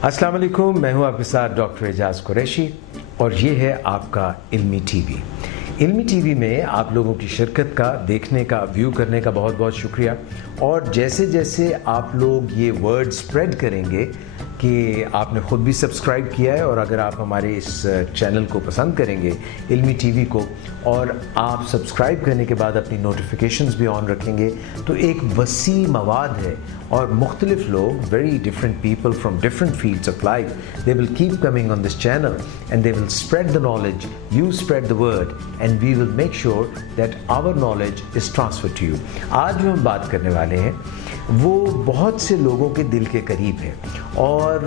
अस्सलाम वालेकुम, मैं हूं आपके साथ डॉक्टर एजाज कुरैशी और ये है आपका इल्मी टीवी। इल्मी टीवी में आप लोगों की शिरकत का, देखने का, व्यू करने का बहुत बहुत शुक्रिया। और जैसे जैसे आप लोग ये वर्ड स्प्रेड करेंगे कि आपने ख़ुद भी सब्सक्राइब किया है और अगर आप हमारे इस चैनल को पसंद करेंगे इल्मी टीवी को और आप सब्सक्राइब करने के बाद अपनी नोटिफिकेशंस भी ऑन रखेंगे तो एक वसी मवाद है और मुख्तलिफ लोग, very different people from different fields of life, they will keep coming on this channel and they will spread the knowledge, you spread the word and we will make sure that our knowledge is transfer to you. आज जो हम बात करने वाले हैं वो बहुत से लोगों के दिल के करीब है और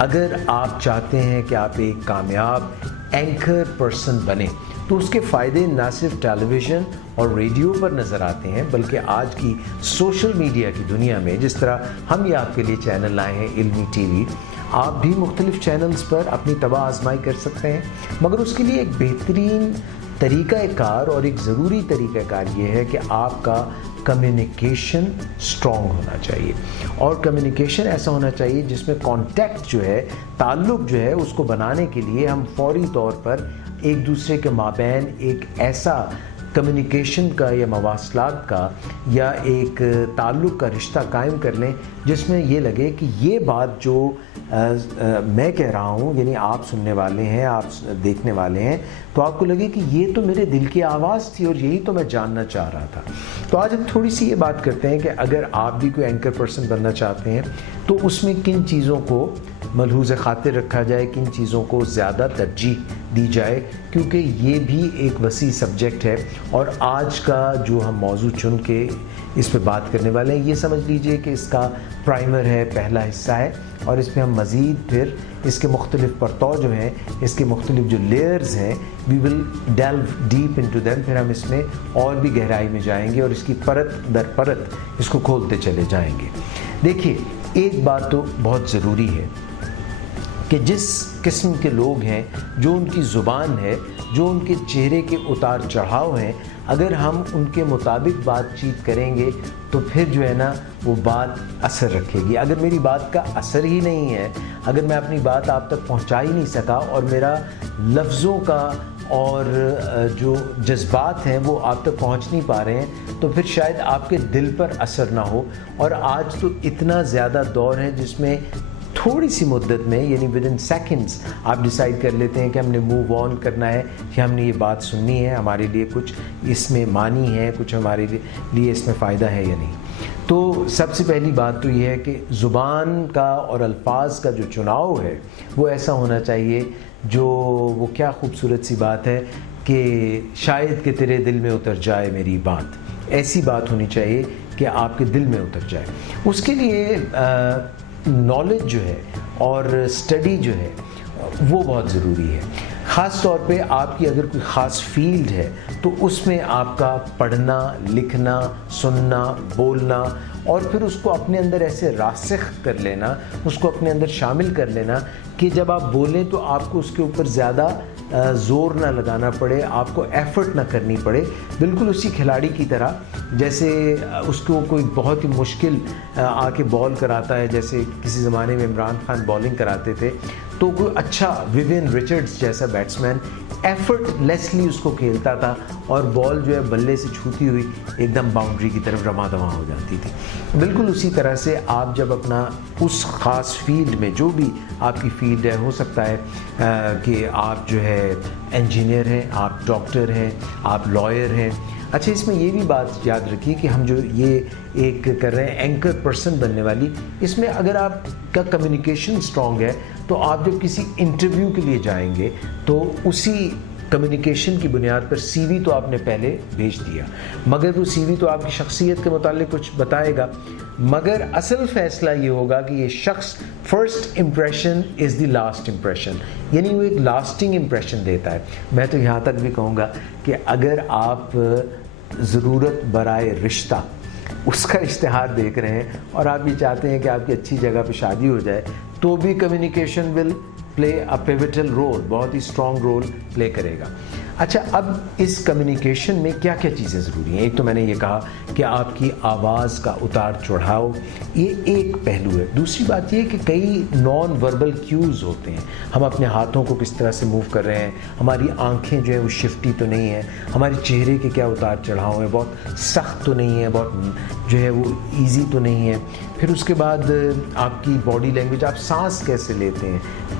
अगर आप चाहते हैं कि आप एक कामयाब एंकर पर्सन बने तो उसके फ़ायदे ना सिर्फ टेलीविज़न और रेडियो पर नज़र आते हैं बल्कि आज की सोशल मीडिया की दुनिया में, जिस तरह हम ये आपके लिए चैनल लाए हैं इल्मी टीवी, आप भी मुख्तलिफ चैनल्स पर अपनी तबाह आजमाई कर सकते हैं। मगर उसके लिए एक बेहतरीन तरीक़ाकार और एक ज़रूरी तरीक़ाकार ये है कि आपका कम्युनिकेशन स्ट्रॉन्ग होना चाहिए और कम्युनिकेशन ऐसा होना चाहिए जिसमें कांटेक्ट जो है, ताल्लुक़ जो है, उसको बनाने के लिए हम फौरी तौर पर एक दूसरे के माबैन एक ऐसा कम्युनिकेशन का या मवासलात का या एक ताल्लुक़ का रिश्ता कायम कर लें जिसमें ये लगे कि ये बात जो मैं कह रहा हूँ, यानी आप सुनने वाले हैं, आप देखने वाले हैं, तो आपको लगे कि ये तो मेरे दिल की आवाज़ थी और यही तो मैं जानना चाह रहा था। तो आज हम थोड़ी सी ये बात करते हैं कि अगर आप भी कोई एंकर पर्सन बनना चाहते हैं तो उसमें किन चीज़ों को मलहूज़ खातिर रखा जाए, किन चीज़ों को ज़्यादा तरजीह दी जाए, क्योंकि ये भी एक वसी सब्जेक्ट है। और आज का जो हम मौजू चुन के इस पे बात करने वाले हैं, ये समझ लीजिए कि इसका प्राइमर है, पहला हिस्सा है और इसमें हम मज़ीद फिर इसके मुख्तलिफ परतौ जो हैं, इसके मुख्तलिफ जो लेयर्स हैं, we will delve deep into them, फिर हम इसमें और भी गहराई में जाएंगे और इसकी परत दर परत इसको खोलते चले जाएंगे। देखिए, एक बात तो बहुत ज़रूरी है कि जिस किस्म के लोग हैं, जो उनकी ज़ुबान है, जो उनके चेहरे के उतार चढ़ाव हैं, अगर हम उनके मुताबिक बातचीत करेंगे तो फिर जो है ना वो बात असर रखेगी। अगर मेरी बात का असर ही नहीं है, अगर मैं अपनी बात आप तक पहुंचा ही नहीं सका और मेरा लफ्ज़ों का और जो जज्बात हैं वो आप तक पहुंच नहीं पा रहे हैं तो फिर शायद आपके दिल पर असर ना हो। और आज तो इतना ज़्यादा दौर है जिसमें थोड़ी सी मुद्दत में, यानी विद इन सेकेंड्स, आप डिसाइड कर लेते हैं कि हमने मूव ऑन करना है कि हमने ये बात सुननी है, हमारे लिए कुछ इसमें मानी है, कुछ हमारे लिए इसमें फ़ायदा है या नहीं। तो सबसे पहली बात तो ये है कि ज़ुबान का और अल्फाज का जो चुनाव है वो ऐसा होना चाहिए जो, वो क्या खूबसूरत सी बात है कि शायद कि तेरे दिल में उतर जाए मेरी बात, ऐसी बात होनी चाहिए कि आपके दिल में उतर जाए। उसके लिए नॉलेज जो है और स्टडी जो है वो बहुत ज़रूरी है। ख़ास तौर पे आपकी अगर कोई ख़ास फील्ड है तो उसमें आपका पढ़ना, लिखना, सुनना, बोलना और फिर उसको अपने अंदर ऐसे रासिख कर लेना, उसको अपने अंदर शामिल कर लेना कि जब आप बोलें तो आपको उसके ऊपर ज़्यादा ज़ोर ना लगाना पड़े, आपको एफ़र्ट ना करनी पड़े। बिल्कुल उसी खिलाड़ी की तरह जैसे उसको कोई बहुत ही मुश्किल आके बॉल कराता है, जैसे किसी ज़माने में इमरान खान बॉलिंग कराते थे, तो कोई अच्छा विवियन रिचर्ड्स जैसा बैट्समैन एफर्टलेसली उसको खेलता था और बॉल जो है बल्ले से छूती हुई एकदम बाउंड्री की तरफ रमा दमा हो जाती थी। बिल्कुल उसी तरह से आप जब अपना उस ख़ास फील्ड में, जो भी आपकी फील्ड है, हो सकता है कि आप जो है इंजीनियर हैं, आप डॉक्टर हैं, आप लॉयर हैं। अच्छा, इसमें ये भी बात याद रखिए कि हम जो ये एक कर रहे हैं एंकर पर्सन बनने वाली, इसमें अगर आपका कम्युनिकेशन स्ट्रॉन्ग है तो आप जब किसी इंटरव्यू के लिए जाएंगे तो उसी कम्युनिकेशन की बुनियाद पर सीवी तो आपने पहले भेज दिया, मगर वो सीवी तो आपकी शख्सियत के मुतालिक कुछ बताएगा, मगर असल फैसला ये होगा कि ये शख्स first impression is the last impression, यानी वो एक लास्टिंग इम्प्रेशन देता है। मैं तो यहाँ तक भी कहूँगा कि अगर आप ज़रूरत बराए रिश्ता उसका इश्तिहार देख रहे हैं और आप ये चाहते हैं कि आपकी अच्छी जगह पे शादी हो जाए, तो भी communication will play a pivotal role, बहुत ही स्ट्रॉन्ग रोल प्ले करेगा। اچھا اب اس کمیونیکیشن میں کیا کیا چیزیں ضروری ہیں؟ ایک تو میں نے یہ کہا کہ آپ کی آواز کا اتار چڑھاؤ یہ ایک پہلو ہے. دوسری بات یہ کہ کئی نان وربل کیوز ہوتے ہیں. ہم اپنے ہاتھوں کو کس طرح سے موو کر رہے ہیں, ہماری آنکھیں جو ہیں وہ شفٹی تو نہیں ہیں, ہمارے چہرے کے کیا اتار چڑھاؤ ہیں, بہت سخت تو نہیں ہے, بہت جو ہے وہ ایزی تو نہیں ہے. پھر اس کے بعد آپ کی باڈی لینگویج, آپ سانس کیسے لیتے ہیں.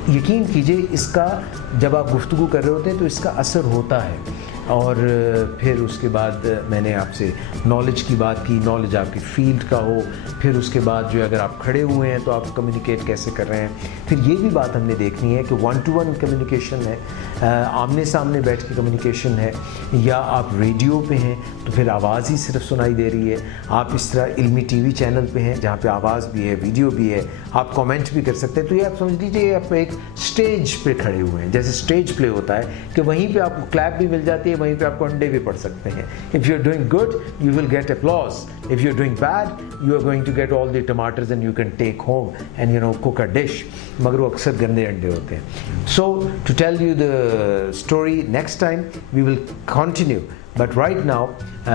یقین کیجئے اس کا جب آپ گفتگو کر رہے ہوتے ہیں تو اس کا اثر ہوتا ہے. اور پھر اس کے بعد میں نے آپ سے نالج کی بات کی, نالج آپ کی فیلڈ کا ہو. پھر اس کے بعد جو اگر آپ کھڑے ہوئے ہیں تو آپ کمیونیکیٹ کیسے کر رہے ہیں. پھر یہ بھی بات ہم نے دیکھنی ہے کہ 1 to 1 کمیونیکیشن ہے, آمنے سامنے بیٹھ کے کمیونیکیشن ہے, یا آپ ریڈیو پہ ہیں تو پھر آواز ہی صرف سنائی دے رہی ہے. آپ اس طرح علمی ٹی وی چینل پہ ہیں جہاں پہ آواز بھی ہے, ویڈیو بھی ہے, آپ کامنٹ بھی کر سکتے ہیں. تو یہ آپ سمجھ لیجیے آپ ایک اسٹیج پہ کھڑے ہوئے ہیں, جیسے اسٹیج پلے ہوتا ہے کہ وہیں پہ آپ کو کلیپ بھی مل جاتی ہے, وہیں پہ آپ کو انڈے بھی پڑ سکتے ہیں. If you're doing good, you will get applause. If you're doing bad, you are going to get all the tomatoes and you can take home and cook a dish. مگر وہ اکثر گندے انڈے ہوتے ہیں. So to tell you the story next time, we will continue. But right now,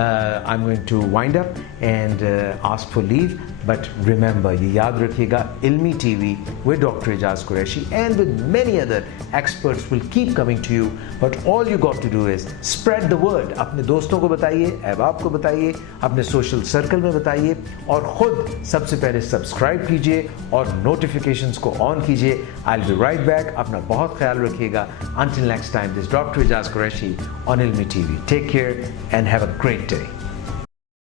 I'm going to wind up and ask for leave. But remember, یہ یاد رکھیے گا, علمی T V with Dr. Ijaz Qureshi and with many other experts will keep coming to you. But all you got to do is spread the word. اپنے دوستوں کو بتائیے, احباب کو بتائیے, اپنے سوشل سرکل میں بتائیے, اور خود سب سے پہلے سبسکرائب کیجئے اور نوٹیفیکیشنز کو آن کیجئے. I'll be right back. اپنا بہت خیال رکھیے گا. Until next time, this is Dr. Ijaz Qureshi on علمی T V. Take care and have a great day.